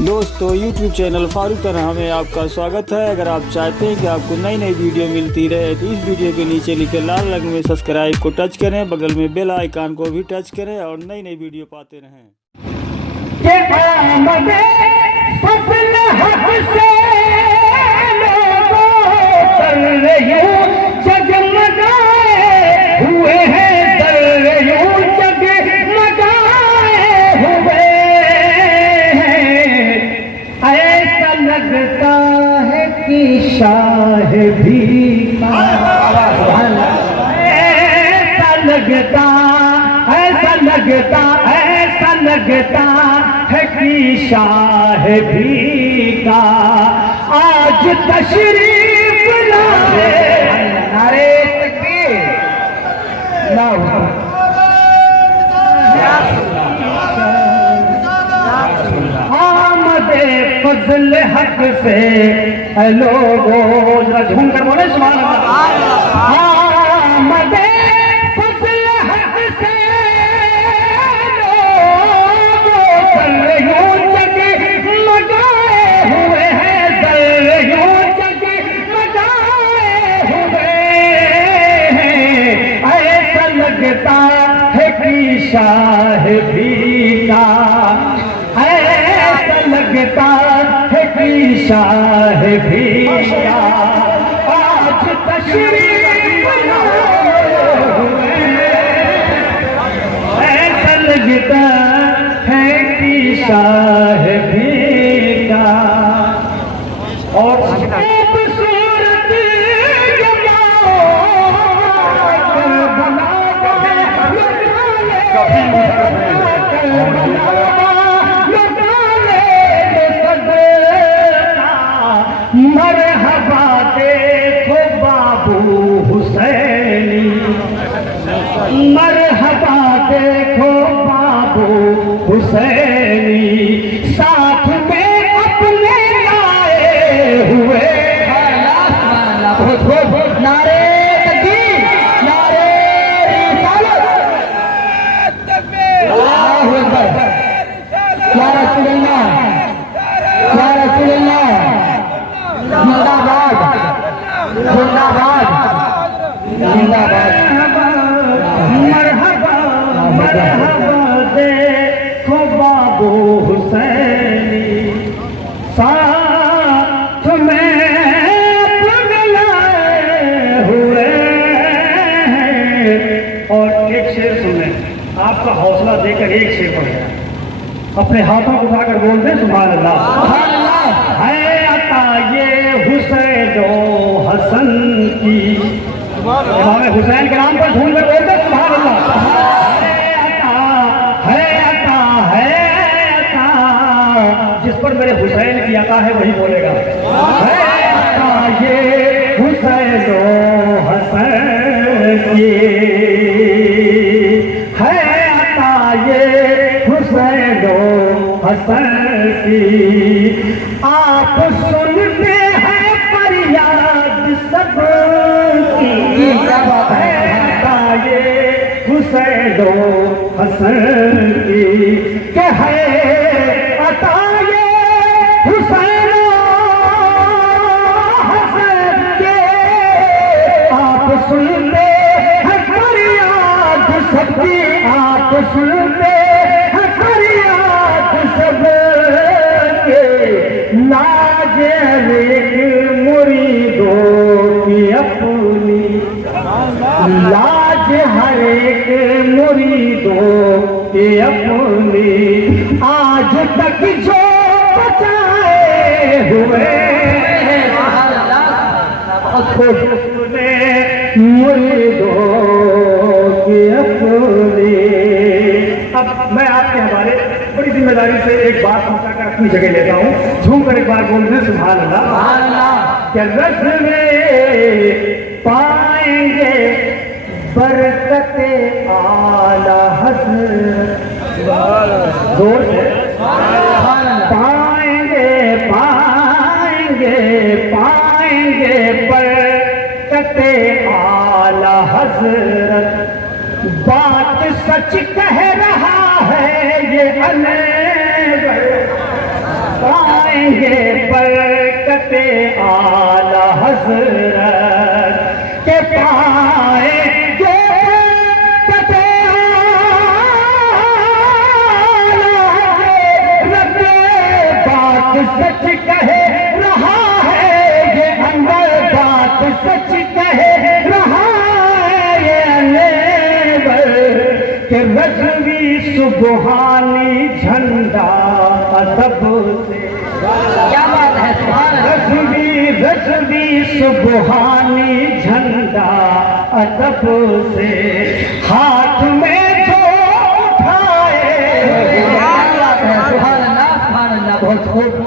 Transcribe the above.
दोस्तों YouTube channel Farooq तन्हा में आपका स्वागत है। अगर आप चाहते हैं कि आपको नई नई वीडियो मिलती रहे तो इस वीडियो के नीचे लिखे लाल रंग में सब्सक्राइब को टच करें, बगल में बेल आइकन को भी टच करें और नई नई वीडियो पाते रहें। लगता है कि शाह भी ऐसा लगता है कि शाह भी का आज तशरीफ लाए। नारे तकबीर, फजल हक से लोगों जरा झूम कर बोले सुभान अल्लाह। आमदे फजल हक से लोगों यूं जगमगाए हुए हैं, यूं जगमगाए हुए हैं। ऐसा लगता है कि शाह भी का लगता है कि शाह भी आज तशरीफ लाए। ऐसा लगता है कि शाह भी का और खूबसूरत मरहबा देखो बाबू हुसैनी, मरहबा देखो बाबू हुसैनी, साथ में अपने लाए हुए। बहुत नारे तकबीर, नारे रिसालत, अल्लाहू अकबर, या रसूल अल्लाह, या रसूल अल्लाह, जिंदाबाद जिंदाबाद जिंदाबाद। मरहबा मरहबा देखो बाबू हुसैनी, साथ में लाए हुए हैं। और एक शेर सुने, आपका हौसला देकर एक शेर पढ़ गया। अपने हाथों को उठाकर बोल दें सुभान अल्लाह। है अता ये हुसैन हसन की, इमाम हुसैन के नाम पर झूम कर बोलते सुभान अल्लाह। है अता जिस पर मेरे हुसैन की अता है वही बोलेगा। है अता ये हुसैन हसन की, है अता ये हुसैन हसन की। आप सुनते हैं फरियाद सबकी, ये हुसैन हसन की के है अता ये हुसैन हसन के। आप सुनते हैं फरियाद सबकी, आप सुनते हैं फरियाद सब लाज एक मुरीदों की अपनी, लाज हर एक मुरीदों की अपनी, आज तक जो बचाए हुए मुरीदों की अपनी। अब मैं आपके हवाले बड़ी जिम्मेदारी से एक बात पहुंचाकर अपनी जगह लेता हूँ। झूम कर एक बार बोल दें सुभान अल्लाह। क्या रस में पाएंगे बरकते आला हज़रत, जोर से पाएंगे पाएंगे पाएंगे बरकते आला हज़रत। बात सच कह रहा है ये अनवर, सच कहे रहा है ये अंबर, बात सच कहे रहा है ये अनेबर, कि रज़वी सुबहानी झंडा अदब से, क्या बात है, सुभान अल्लाह। रज़वी सुबहानी झंडा अदब से हाथ में जो उठाए, सुभान अल्लाह, सुभान अल्लाह, बहुत खूब